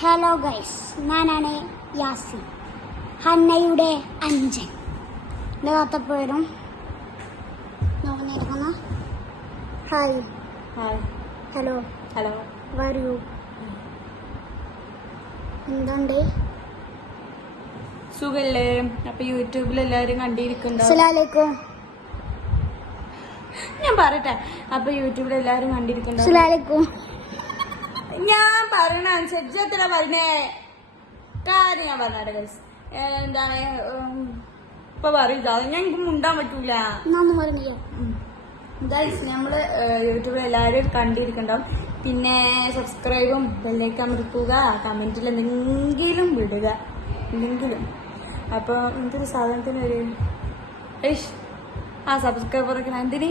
Hello guys, ഞാനാണ് യാസിൻ, ഹന്നയുടെ അഞ്ചൻ. എൻ്റെ കാത്തപ്പോഴും നോക്കുന്നിരിക്കുന്ന hi hi hello hello വരൂ. എന്തുണ്ട്? സുഖല്ലേ? അപ്പൊ യൂട്യൂബിൽ എല്ലാരും കണ്ടിരിക്കണ്ടോ? അസ്സലാമലൈക്കും. ഞാൻ പറയട്ടെ, അപ്പൊ യൂട്യൂബിൽ എല്ലാരും കണ്ടിരിക്കണ്ടോ? അസ്സലാമലൈക്കും. ഞാൻ പറയണ അനുസരിച്ച് പറഞ്ഞേ കാര്യം ഞാൻ പറഞ്ഞ ഗൈസ്. എന്താണ് ഇപ്പൊ പറയില്ല, ഞാൻ എനിക്ക് മുണ്ടാൻ പറ്റൂല ഗൈസ്. നമ്മള് യൂട്യൂബിൽ എല്ലാരും കണ്ടിരിക്കണ്ടാവും. പിന്നെ സബ്സ്ക്രൈബും ബെല്ലൈക്കൻ അമർത്തുക, കമന്റിൽ എന്തെങ്കിലും വിടുക, എന്തെങ്കിലും. അപ്പൊ എന്തൊരു സാധനത്തിന് ഒരു സബ്സ്ക്രൈബർ എന്തിന്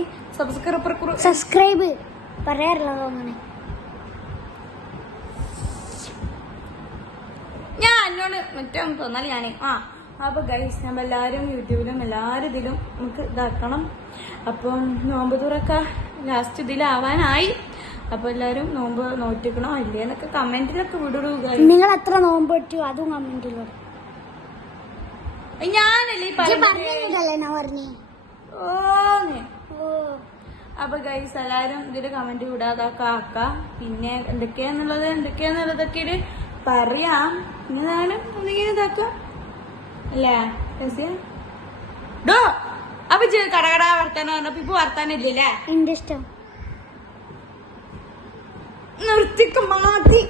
സബ്സ്ക്രൈബ് പറയാറുള്ളത് അങ്ങനെ. ഞാൻ എന്നോട് മറ്റേ തോന്നാല് ഞാനേ അപ്പൊ ഗൈസ്, നമ്മളെല്ലാരും യൂട്യൂബിലും എല്ലാരും ഇതിലും നമുക്ക് ഇതാക്കണം. അപ്പം നോമ്പ് തുറക്ക ലാസ്റ്റ് ഇതിലാവാനായി. അപ്പൊ എല്ലാരും നോമ്പ് നോറ്റിക്കണോ ഇല്ലേന്നൊക്കെ കമന്റിലൊക്കെ വിടുക. നിങ്ങൾ എത്ര നോമ്പ് പറ്റൂ അതും കമന്റിൽ ഞാനല്ലേ പറഞ്ഞേ. അപ്പൊ ഗൈസ്, എല്ലാരും ഇതില് കമന്റ് വിടാതാക്ക ആക്ക. പിന്നെ എന്തൊക്കെയാന്നുള്ളതൊക്കെ ഒരു പറയാം. ഇന്നതായാലും എന്തെങ്കിലും ഇതാക്ക അല്ലേ ഡോ. അപ്പൊ കടകട വർത്താനം പറഞ്ഞപ്പോ ഇപ്പൊ വർത്താനം ഇല്ലല്ലേ? എന്റെ ഇഷ്ടം നിർത്തിക്ക് മാറ്റി.